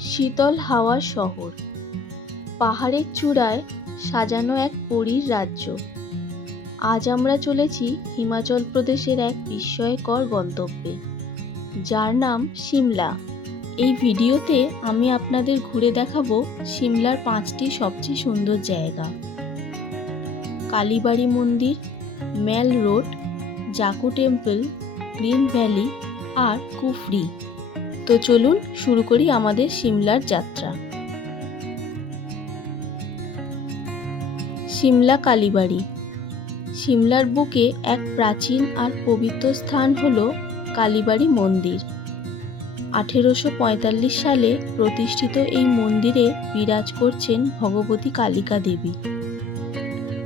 শীতল হাওয়ার শহর। পাহাড়ের চূড়ায় সাজানো এক পরীর রাজ্য। আজ আমরা চলেছি হিমাচল প্রদেশের এক বিস্ময়কর গন্তব্যে, যার নাম সিমলা। এই ভিডিওতে আমি আপনাদের ঘুরে দেখাবো সিমলার পাঁচটি সবচেয়ে সুন্দর জায়গা। কালীবাড়ি মন্দির mall road, Jakhu temple, green valley আর কুফরি। তো চলুন শুরু করি আমাদের সিমলার যাত্রা। সিমলা কালীবাড়ি। সিমলার বুকে এক প্রাচীন আর পবিত্র স্থান হল কালীবাড়ি মন্দির। আঠেরোশো পঁয়তাল্লিশ সালে প্রতিষ্ঠিত এই মন্দিরে বিরাজ করছেন ভগবতী কালিকা দেবী।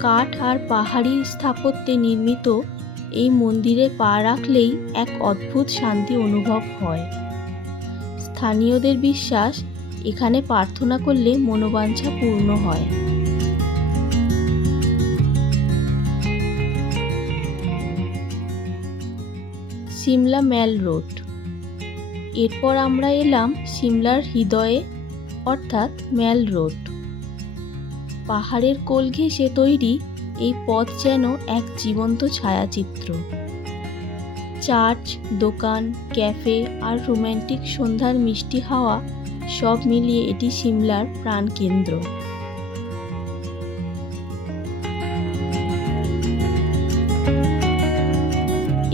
কাঠ আর পাহাড়ি স্থাপত্যে নির্মিত এই মন্দিরে পা রাখলেই এক অদ্ভুত শান্তি অনুভব হয়। স্থানীয়দের বিশ্বাস, এখানে প্রার্থনা করলে মনোবাঞ্ছা পূর্ণ হয়। Shimla mall road. এরপর আমরা এলাম সিমলার হৃদয়ে, অর্থাৎ ম্যাল রোড। পাহাড়ের কোল ঘেঁষে তৈরি এই পথ যেন এক জীবন্ত ছায়াচিত্র। চার্চ, দোকান, ক্যাফে আর রোম্যান্টিক সন্ধ্যার মিষ্টি হাওয়া সব মিলিয়ে এটি সিমলার প্রাণকেন্দ্র।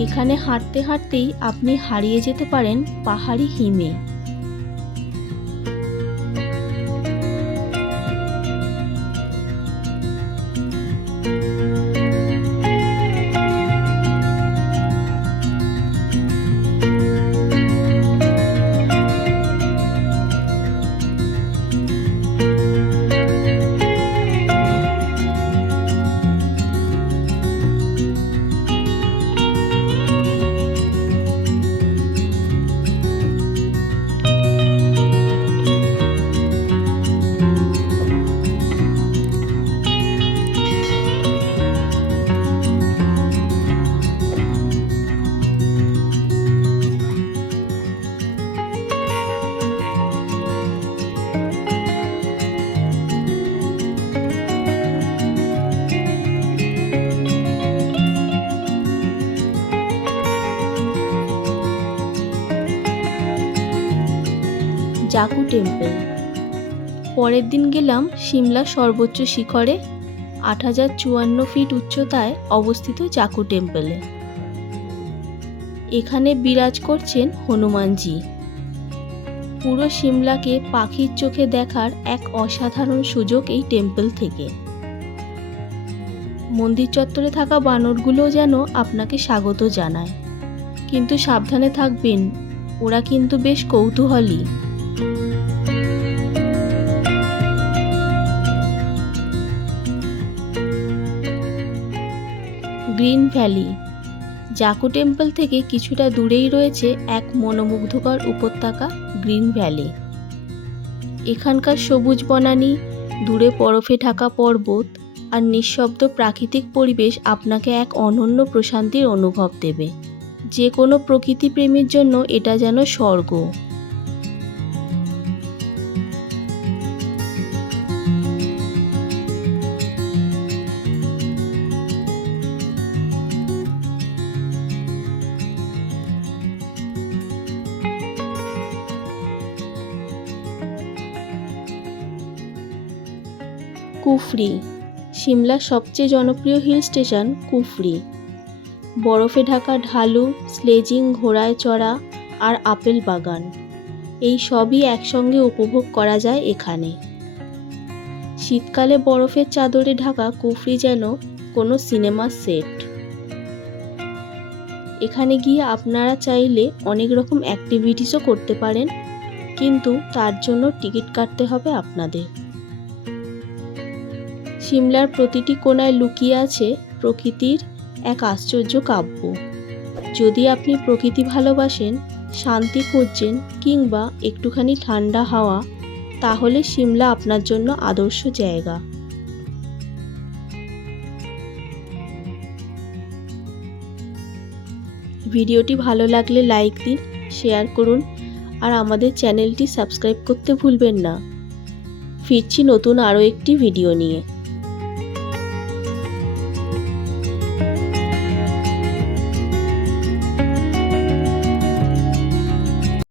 এখানে হাঁটতে হাঁটতেই আপনি হারিয়ে যেতে পারেন পাহাড়ি হিমে। জাকু টেম্পল। পরের দিন গেলাম সিমলা সর্বোচ্চ শিখরে, আট হাজার চুয়ান্ন ফিট উচ্চতায় অবস্থিত জাকু টেম্পলে। এখানে বিরাজ করছেন হনুমানজি। পুরো সিমলাকে পাখির চোখে দেখার এক অসাধারণ সুযোগ এই টেম্পল থেকে। মন্দির চত্বরে থাকা বানরগুলোও যেন আপনাকে স্বাগত জানায়। কিন্তু সাবধানে থাকবেন, ওরা কিন্তু বেশ কৌতূহলী। Green valley. জাকু টেম্পল থেকে কিছুটা দূরেই রয়েছে এক মনোমুগ্ধকর উপত্যকা গ্রিন ভ্যালি। এখানকার সবুজ বনানি, দূরে বরফে ঢাকা পর্বত আর নিঃশব্দ প্রাকৃতিক পরিবেশ আপনাকে এক অনন্য প্রশান্তির অনুভব দেবে। যে কোনো প্রকৃতি প্রেমীর জন্য এটা যেন স্বর্গ। কুফরি। সিমলার সবচেয়ে জনপ্রিয় হিল স্টেশন কুফরি। বরফে ঢাকা ঢালু, স্লেজিং, ঘোড়ায় চড়া আর আপেল বাগান। এই সবই একসঙ্গে উপভোগ করা যায় এখানে। শীতকালে বরফের চাদরে ঢাকা কুফরি যেন কোনো সিনেমার সেট। এখানে গিয়ে আপনারা চাইলে অনেক রকম অ্যাক্টিভিটিসও করতে পারেন, কিন্তু তার জন্য টিকিট কাটতে হবে আপনাদের। সিমলার প্রতিটি কোণায় লুকিয়ে আছে প্রকৃতির এক আশ্চর্য কাব্য। যদি আপনি প্রকৃতি ভালোবাসেন, শান্তি খুঁজছেন, কিংবা একটুখানি ঠান্ডা হাওয়া, তাহলে সিমলা আপনার জন্য আদর্শ জায়গা। ভিডিওটি ভালো লাগলে লাইক দিন, শেয়ার করুন, আর আমাদের চ্যানেলটি সাবস্ক্রাইব করতে ভুলবেন না। ফিরছি নতুন আরও একটি ভিডিও নিয়ে।